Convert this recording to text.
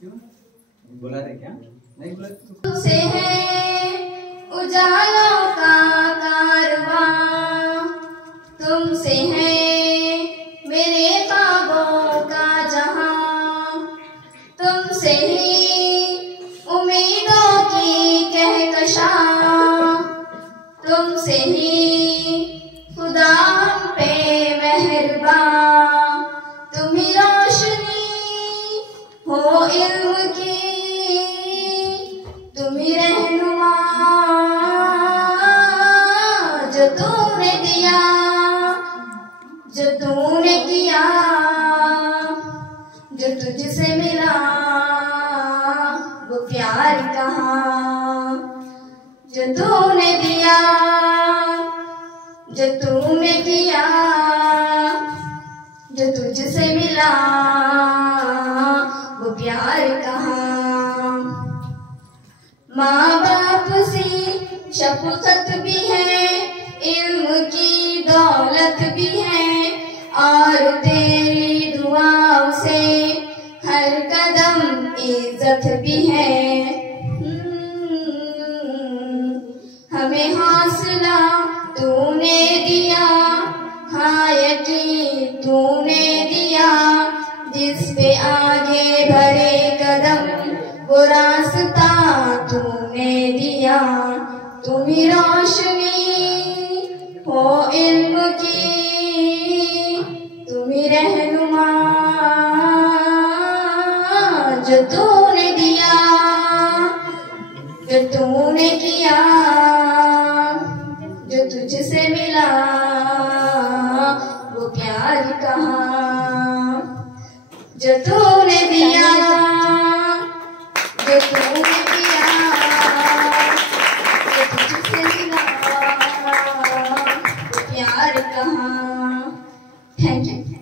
क्यों बुला रहे क्या? नहीं बुला। तुमसे है उजालों का कारवां, तुमसे है मेरे ख्वाबों का जहां, तुमसे ही उम्मीदों की कहकशां, तुमसे ही खुदा हम पे मेहरबान। तुम ही रोशनी हो इल्म की, तुम ही रहनुमा जो तूने दिया, जो तूने किया, जो तुझसे मिला वो प्यार कहाँ। जो तूने दिया, जो तूने किया, जो तुझसे मिला वो प्यार कहाँ। माँ बाप से शफकत भी है, इल्म की दौलत भी है, और तेरी दुआओं से हर कदम इज्जत भी है। हमें हौसला तूने दिया, हाँ यकीन तूने दिया, जिस पे आगे बढ़े कदम वो रास्ता तूने दिया। तुम ही रोशनी हो इल्म की, तुम ही रहनुमा जो तूने दिया, जो तूने किया, जो तुझसे मिला वो प्यार कहाँ। जो तूने दिया, जो तूने किया, जो तुझसे मिला वो प्यार कहाँ। Thank you.